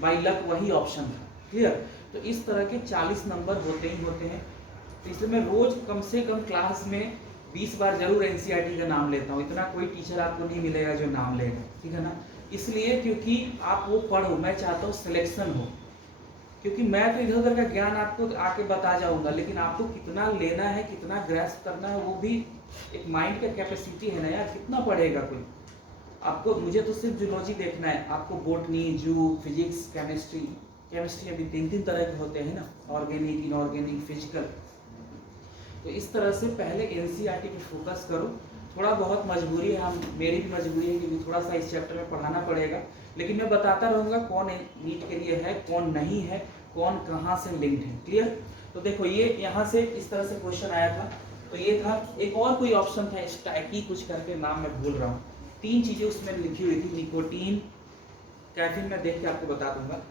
By luck वही option था। Clear? तो इस तरह के 40 नंबर होते ही होते हैं। तो इसलिए मैं रोज कम से कम क्लास में 20 बार जरूर एनसीईआरटी का नाम लेता हूँ। इतना कोई टीचर आपको नहीं मिलेगा जो नाम लेगा, ठीक है ना। इसलिए क्योंकि आप वो पढ़ो, मैं चाहता हूँ सिलेक्शन हो। क्योंकि मैं तो इधर उधर का ज्ञान आपको आके बता जाऊंगा, लेकिन आपको कितना लेना है, कितना ग्रैस्प करना है, वो भी एक माइंड का कैपेसिटी है ना यार। कितना पढ़ेगा कोई? आपको, मुझे तो सिर्फ जूलॉजी देखना है, आपको बोटनी, जू, फिजिक्स, केमिस्ट्री अभी 3 तरह के होते हैं ना, ऑर्गेनिक, इनऑर्गेनिक, फिजिकल। तो इस तरह से पहले एनसीईआरटी पे फोकस करो। थोड़ा बहुत मजबूरी है, हम मेरी भी मजबूरी है क्योंकि थोड़ा सा इस चैप्टर में पढ़ाना पड़ेगा, लेकिन मैं बताता रहूँगा कौन नीट के लिए है, कौन नहीं है, कौन कहाँ से लिंक्ड है। क्लियर? तो देखो ये यहाँ से इस तरह से क्वेश्चन आया था। तो ये था, एक और कोई ऑप्शन था स्टैकी कुछ करके, नाम मैं भूल रहा हूँ। 3 चीज़ें उसमें लिखी हुई थी, निकोटीन, कैफीन, मैं देख के आपको बता दूंगा।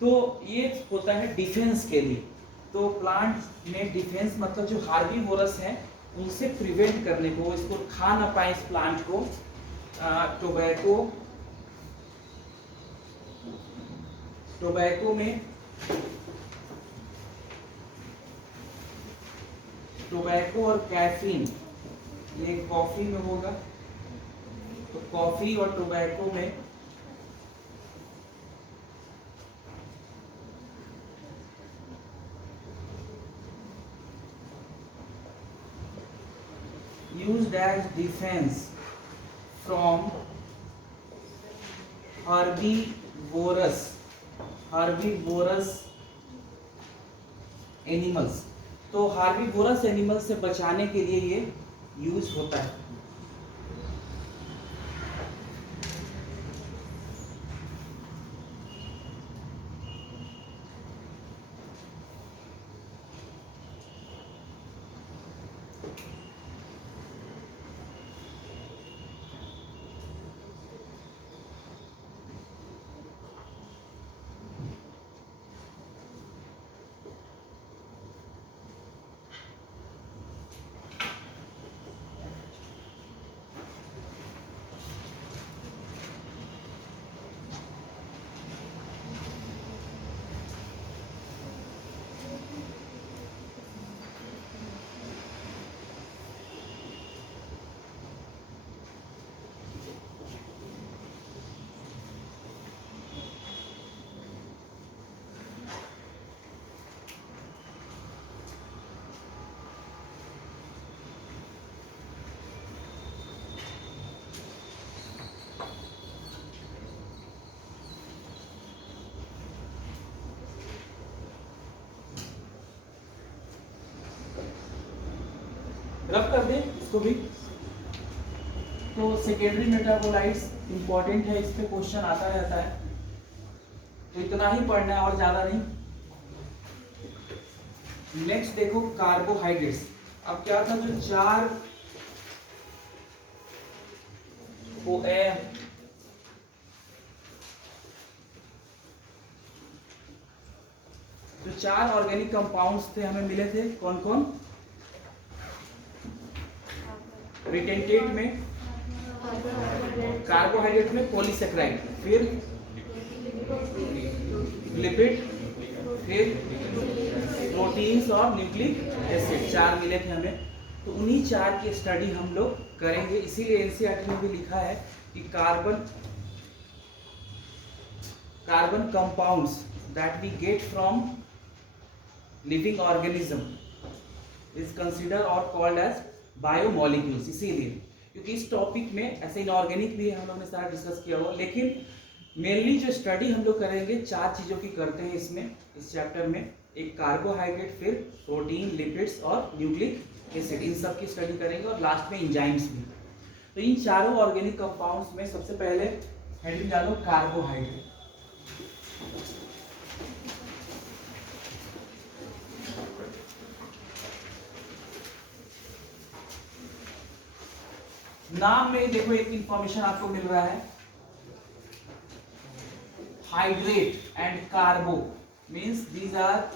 तो ये होता है डिफेंस के लिए। तो प्लांट में डिफेंस मतलब जो हार्बीवोरस हैं उनसे प्रिवेंट करने को, इसको खा ना पाए इस प्लांट को, टोबैको में, टोबैको और कैफीन, ये कॉफी में होगा। तो कॉफी और टोबैको में used as defense from herbivorous animals. तो हार्बीवोरस एनिमल से बचाने के लिए ये यूज होता है। रब कर दें इसको भी। तो सेकेंडरी मेटाबोलाइट्स इंपॉर्टेंट है, इस पे क्वेश्चन आता रहता है, तो इतना ही पढ़ना है और ज्यादा नहीं। नेक्स्ट देखो कार्बोहाइड्रेट्स। अब क्या था, जो 4 जो 4 ऑर्गेनिक कंपाउंड्स थे हमें मिले थे, कौन कौन? रिटेंटेट में, कार्बोहाइड्रेट में पॉलीसेकेराइड, फिर लिपिड, फिर प्रोटीन्स और न्यूक्लिक एसिड, 4 मिले थे हमें। तो उन्हीं 4 की स्टडी हम लोग करेंगे। इसीलिए एनसीईआरटी में भी लिखा है कि carbon compounds that we get from living organism is consider और कॉल्ड एज बायोमोलिक्यूल्स। इसीलिए क्योंकि इस टॉपिक में ऐसे इनऑर्गेनिक भी हम लोग ने सारा डिस्कस किया हुआ, लेकिन मेनली जो स्टडी हम लोग करेंगे 4 चीज़ों की करते हैं इसमें, इस चैप्टर में। एक कार्बोहाइड्रेट, फिर प्रोटीन, लिपिड्स और न्यूक्लिक एसिड, इन सब की स्टडी करेंगे, और लास्ट में एंजाइम्स भी। तो इन चारों ऑर्गेनिक कंपाउंड्स में सबसे पहले हेडिंग डालो कार्बोहाइड्रेट। नाम में देखो एक इंफॉर्मेशन आपको मिल रहा है, hydrate and carbo means these are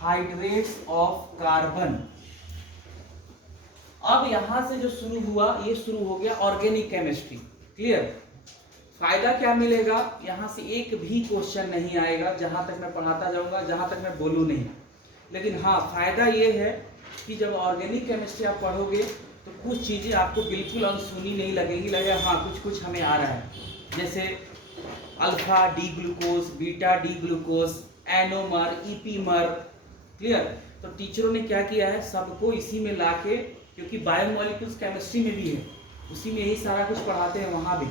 hydrates of carbon. अब यहां से जो शुरू हुआ, ये शुरू हो गया ऑर्गेनिक केमिस्ट्री। क्लियर? फायदा क्या मिलेगा, यहाँ से एक भी क्वेश्चन नहीं आएगा जहाँ तक मैं पढ़ाता जाऊँगा, जहाँ तक मैं बोलूँ नहीं। लेकिन हाँ, फायदा ये है कि जब ऑर्गेनिक केमिस्ट्री आप पढ़ोगे तो कुछ चीज़ें आपको बिल्कुल अनसुनी नहीं लगेगी, लगेगा हाँ कुछ कुछ हमें आ रहा है। जैसे alpha D glucose, beta D glucose, anomer, epimer, clear. तो टीचरों ने क्या किया है, सबको इसी में लाके, क्योंकि बायोमोलिक्यूल्स केमिस्ट्री में भी है, उसी में यही सारा कुछ पढ़ाते हैं वहाँ भी,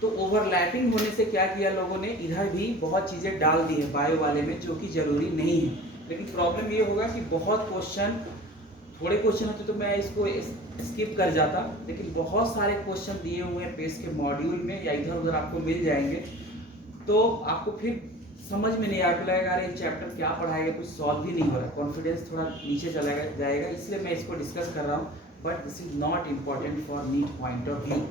तो ओवरलैपिंग होने से क्या किया लोगों ने, इधर भी बहुत चीज़ें डाल दी है बायो वाले में, जो कि ज़रूरी नहीं है। लेकिन प्रॉब्लम ये होगा कि बहुत क्वेश्चन, थोड़े क्वेश्चन होते तो मैं इसको स्किप कर जाता, लेकिन बहुत सारे क्वेश्चन दिए हुए हैं पेस के मॉड्यूल में या इधर उधर आपको मिल जाएंगे, तो आपको फिर समझ में नहीं आपको लगेगा अरे चैप्टर क्या पढ़ाएगा, कुछ सॉल्व भी नहीं हो रहा, कॉन्फिडेंस थोड़ा नीचे चला जाएगा। इसलिए मैं इसको डिस्कस कर रहा हूँ, but this is not important for NEET point of view.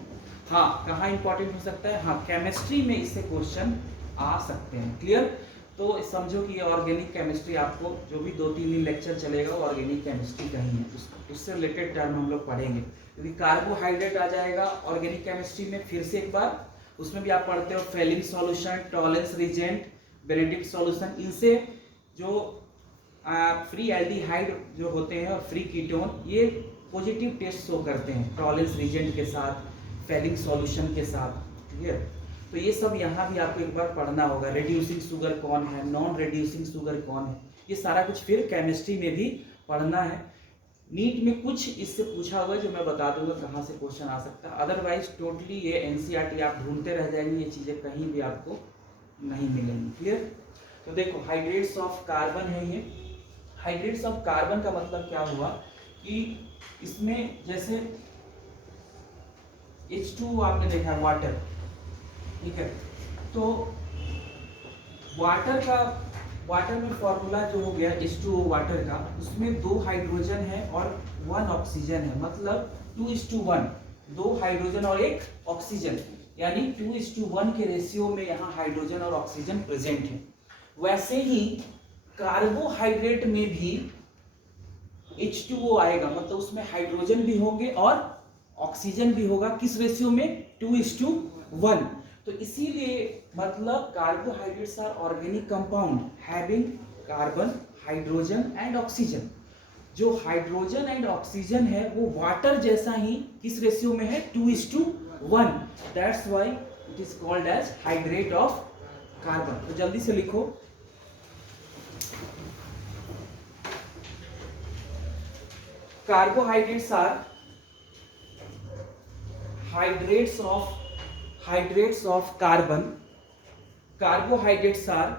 हाँ, कहाँ इंपॉर्टेंट हो सकता है, हाँ केमिस्ट्री में इससे क्वेश्चन आ सकते हैं, क्लियर। तो समझो कि ये ऑर्गेनिक केमिस्ट्री आपको जो भी 2-3 दिन लेक्चर चलेगा वो ऑर्गेनिक केमिस्ट्री का ही है, उससे रिलेटेड टर्म हम लोग पढ़ेंगे। क्योंकि कार्बोहाइड्रेट आ जाएगा ऑर्गेनिक केमिस्ट्री में फिर से एक बार, उसमें भी आप पढ़ते हो Fehling solution, Tollens reagent, Benedict solution. इनसे जो फ्री एल्डिहाइड जो होते हैं और फ्री कीटोन, ये पॉजिटिव टेस्ट शो करते हैं टॉलेंस रिजेंट के साथ, फेलिंग सॉल्यूशन के साथ, क्लियर। तो ये सब यहाँ भी आपको एक बार पढ़ना होगा। रेड्यूसिंग शुगर कौन है, नॉन रेड्यूसिंग शुगर कौन है, ये सारा कुछ फिर केमिस्ट्री में भी पढ़ना है। नीट में कुछ इससे पूछा हुआ है जो मैं बता दूंगा कहाँ से क्वेश्चन आ सकता है, अदरवाइज टोटली ये एनसीईआरटी आप ढूंढते रह जाएंगे, ये चीज़ें कहीं भी आपको नहीं मिलेंगी, क्लियर। तो देखो हाइड्रेट्स ऑफ कार्बन है ये। हाइड्रेट्स ऑफ कार्बन का मतलब क्या हुआ कि इसमें जैसे H2 आपने देखा वाटर, ठीक है। तो वाटर में फॉर्मूला जो हो गया H2O वाटर का, उसमें 2 हाइड्रोजन है और 1 ऑक्सीजन है, मतलब 2:1, 2 हाइड्रोजन और 1 ऑक्सीजन, यानी 2:1 के रेशियो में यहाँ हाइड्रोजन और ऑक्सीजन प्रेजेंट है। वैसे ही कार्बोहाइड्रेट में भी H2O आएगा, मतलब उसमें हाइड्रोजन भी होंगे और ऑक्सीजन भी होगा, किस रेशियो में, 2:1। तो इसीलिए मतलब carbohydrates are organic compound having carbon, hydrogen and oxygen. जो हाइड्रोजन एंड ऑक्सीजन है वो वाटर जैसा ही किस रेशियो में है, 2:1। That's why it is called as hydrate of carbon. तो जल्दी से लिखो, carbohydrates are hydrates of carbon. Carbohydrates are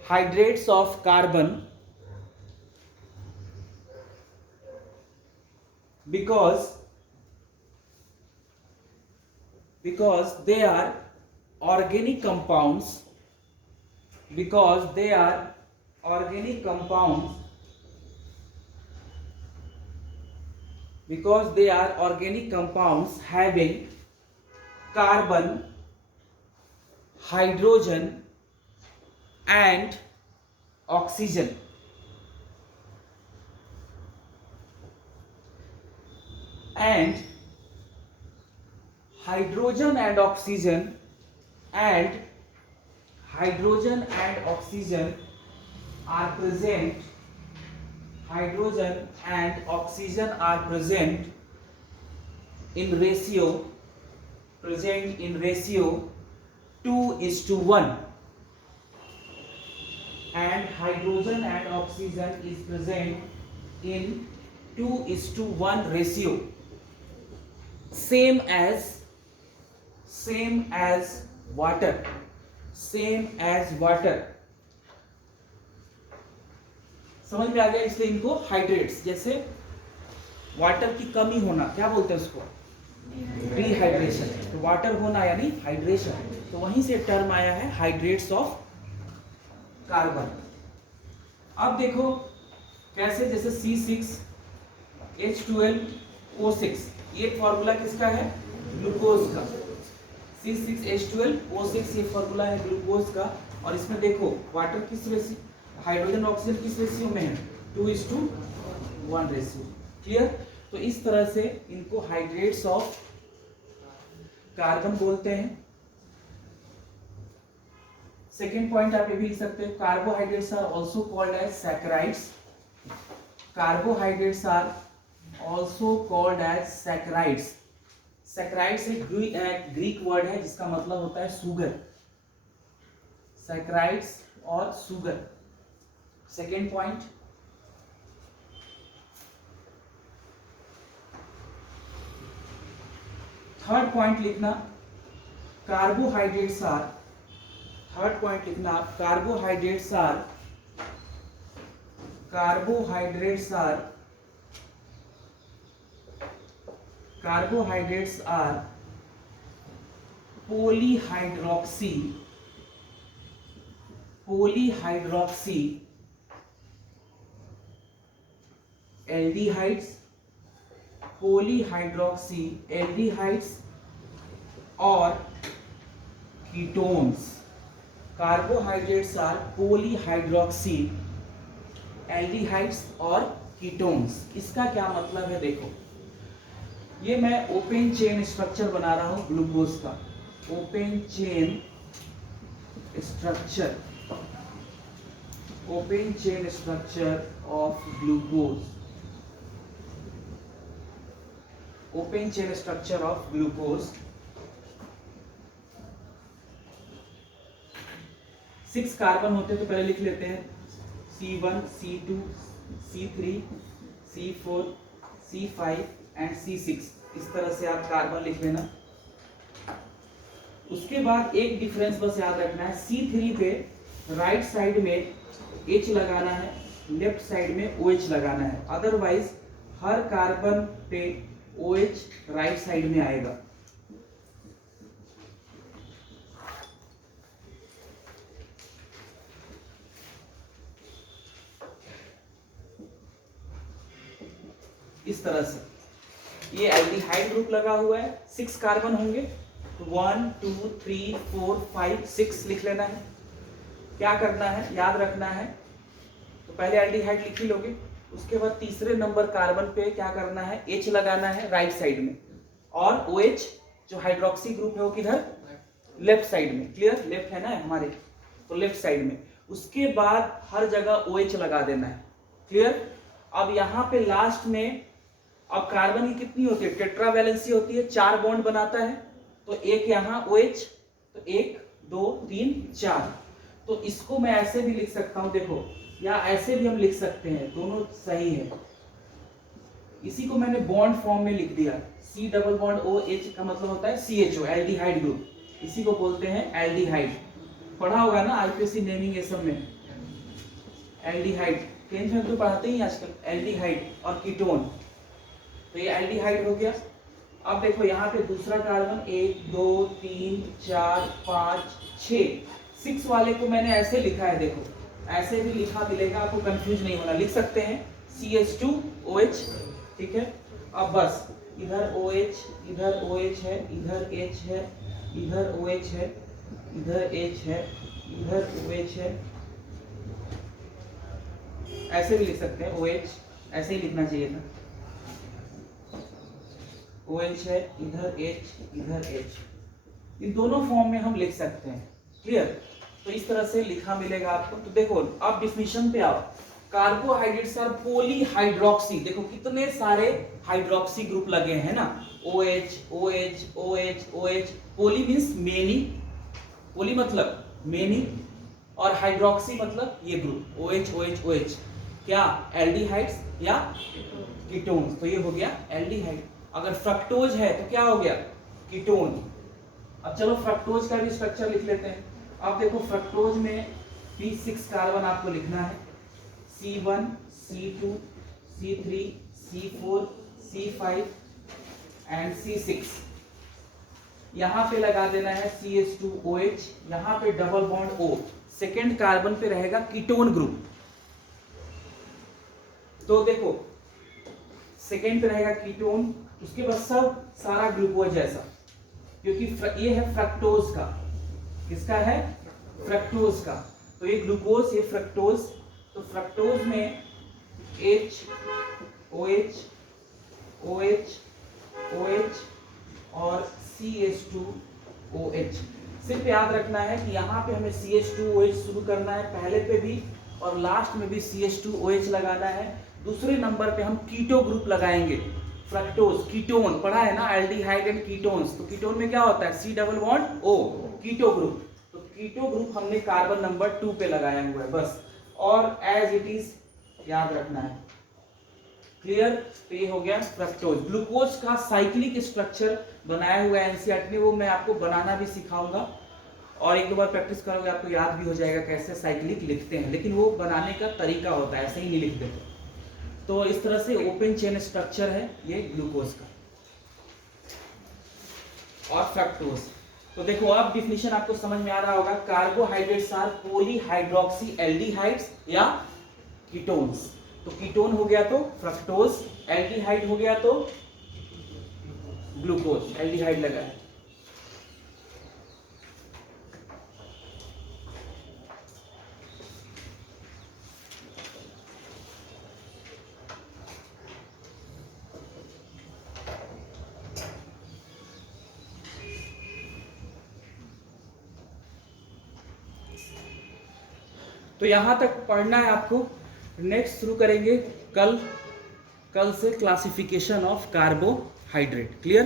hydrates of carbon because they are organic compounds, having carbon, hydrogen and oxygen. And hydrogen and oxygen are present. Hydrogen and oxygen are present in ratio 2:1, and hydrogen and oxygen is present in 2:1 ratio, same as water, समझ में आ गया। इसलिए इनको hydrates, जैसे water की कमी होना क्या बोलते हैं उसको, डिहाइड्रेशन, तो वाटर होना यानी हाइड्रेशन, तो वहीं से टर्म आया है हाइड्रेट्स ऑफ कार्बन। अब देखो कैसे, जैसे C6H12O6, ये फॉर्मूला किसका है, ग्लूकोज का। C6H12O6 ये फॉर्मूला है ग्लूकोज का, और इसमें देखो वाटर किस रेशियो, हाइड्रोजन ऑक्सीजन किस रेशियो में है, 2:1 रेशियो, क्लियर। तो इस तरह से इनको हाइड्रेट्स ऑफ कार्बन बोलते हैं। सेकेंड पॉइंट आप ये भी लिख सकते हैं, carbohydrates are also called as saccharides. Carbohydrates are also called as saccharides. Saccharides एक ग्रीक वर्ड है जिसका मतलब होता है सुगर। सैकराइड्स और sugar. Second point, third point लिखना, कार्बोहाइड्रेट्स आर, थर्ड पॉइंट लिखना आप, कार्बोहाइड्रेट्स आर polyhydroxy aldehydes, और ketones. Carbohydrates are polyhydroxy aldehydes और कीटोन्स। इसका क्या मतलब है देखो, ये मैं ओपन चेन स्ट्रक्चर बना रहा हूं ग्लूकोज का, open chain structure of glucose, open chain structure of glucose. 6 carbon होते हैं तो पहले लिख लेते हैं C1, C2, C3, C4, C5 and C6। इस तरह से आप कार्बन लिख लेना। उसके बाद एक डिफरेंस बस याद रखना है, C3 पे राइट साइड में H लगाना है, लेफ्ट साइड में OH लगाना है, अदरवाइज हर कार्बन पे OH राइट साइड में आएगा। इस तरह से ये एल्डिहाइड ग्रुप लगा हुआ है, 6 कार्बन होंगे, 1 2 3 4 5 6 लिख लेना है। क्या करना है, याद रखना है, तो पहले एल्डिहाइड लिख ही लोगे, उसके बाद तीसरे नंबर कार्बन पे क्या करना है, H लगाना है राइट साइड में, और OH जो हाइड्रोक्सी ग्रुप है वो किधर, लेफ्ट साइड में। क्लियर, लेफ्ट है ना हमारे, तो लेफ्ट साइड में। उसके बाद हर जगह OH लगा देना है। क्लियर। अब यहाँ पे लास्ट में अब कार्बन की कितनी होती है, टेट्रा वैलेंसी होती है, 4 बॉन्ड बनाता है, तो एक यहाँ OH, तो 1 2 3 4। तो इसको मैं ऐसे भी लिख सकता हूं, देखो, या ऐसे भी हम लिख सकते हैं, दोनों सही है। इसी को मैंने बॉन्ड फॉर्म में लिख दिया, C डबल बॉन्ड OH का मतलब होता है CHO, एल्डिहाइड ग्रुप, इसी को बोलते हैं एल्डिहाइड। पढ़ा होगा ना आईपीएससी नेमिंग ये सब में, एल्डिहाइड 10th में तो पढ़ाते ही आजकल, एल्डिहाइड और कीटोन। तो ये एल्डिहाइड हो गया। अब देखो यहाँ पे दूसरा कार्बन 1 2 3 4 5 6 वाले को मैंने ऐसे लिखा है, देखो ऐसे भी लिखा मिलेगा, आपको कंफ्यूज नहीं होना, लिख सकते हैं CH2OH। ठीक है। अब बस इधर OH, इधर OH है, इधर H है, इधर OH है, इधर H है, इधर OH है, ऐसे भी लिख सकते हैं OH, ऐसे ही लिखना चाहिए था, OH है, इधर H, इधर H, इन दोनों फॉर्म में हम लिख सकते हैं। क्लियर। तो इस तरह से लिखा मिलेगा आपको। तो देखो अब डिफिनीशन पे आओ, कार्बोहाइड्रेट्स आर पॉलीहाइड्रोक्सी, देखो कितने सारे हाइड्रोक्सी ग्रुप लगे हैं ना, OH OH OH OH, पोली मींस मेनी, पोली मतलब मेनी, और हाइड्रोक्सी मतलब ये ग्रुप OH OH OH, क्या एल्डिहाइड्स या कीटोन्स, तो ये हो गया एल्डिहाइड। अगर फ्रक्टोज है तो क्या हो गया, कीटोन। अब चलो फ्रक्टोज का भी स्ट्रक्चर लिख लेते हैं। अब देखो फ्रक्टोज में भी 6 कार्बन आपको लिखना है, C1 C2 C3 C4 C5 and C6। यहाँ पे लगा देना है CH2OH, यहाँ पे double bond O, second carbon पे रहेगा कीटोन ग्रुप। तो देखो सेकेंड पे रहेगा कीटोन, उसके बाद सब सारा ग्लूकोज जैसा, क्योंकि ये है फ्रक्टोज का, किसका है, फ्रक्टोज का, तो ये ग्लूकोज, ये फ्रक्टोज। तो फ्रक्टोज में H OH OH OH और CH2OH। सिर्फ याद रखना है कि यहाँ पे हमें CH2OH शुरू करना है, पहले पे भी और लास्ट में भी CH2OH लगाना है। दूसरे नंबर पे हम कीटो ग्रुप लगाएंगे, फ्रक्टोज कीटोन पढ़ा है ना, एल्डिहाइड एंड कीटोन्स। तो कीटोन में क्या होता है, C double bond O, keto group. तो कीटो ग्रुप हमने कार्बन नंबर 2 पे लगाया हुआ है बस, और एज इट इज याद रखना है। क्लियर? तो ये हो गया फ्रक्टोज। ग्लूकोज का साइक्लिक स्ट्रक्चर बनाया हुआ है एनसीईआरटी ने, वो मैं आपको बनाना भी सिखाऊंगा और एक दो बार प्रैक्टिस करोगे आपको याद भी हो जाएगा कैसे साइक्लिक लिखते हैं, लेकिन वो बनाने का तरीका होता है, ऐसे ही नहीं लिख देते। तो इस तरह से ओपन चेन स्ट्रक्चर है ये ग्लूकोज का। और फ्रक्टोज, तो देखो अब डिफिनीशन आपको समझ में आ रहा होगा। कार्बोहाइड्रेट्स आर पॉलीहाइड्रोक्सी एल्डिहाइड्स या कीटोन्स। तो कीटोन हो गया तो फ्रक्टोज, एल्डिहाइड हो गया तो ग्लूकोज, एल्डिहाइड लगा है। तो यहां तक पढ़ना है आपको। नेक्स्ट शुरू करेंगे कल से क्लासिफिकेशन ऑफ कार्बोहाइड्रेट। क्लियर?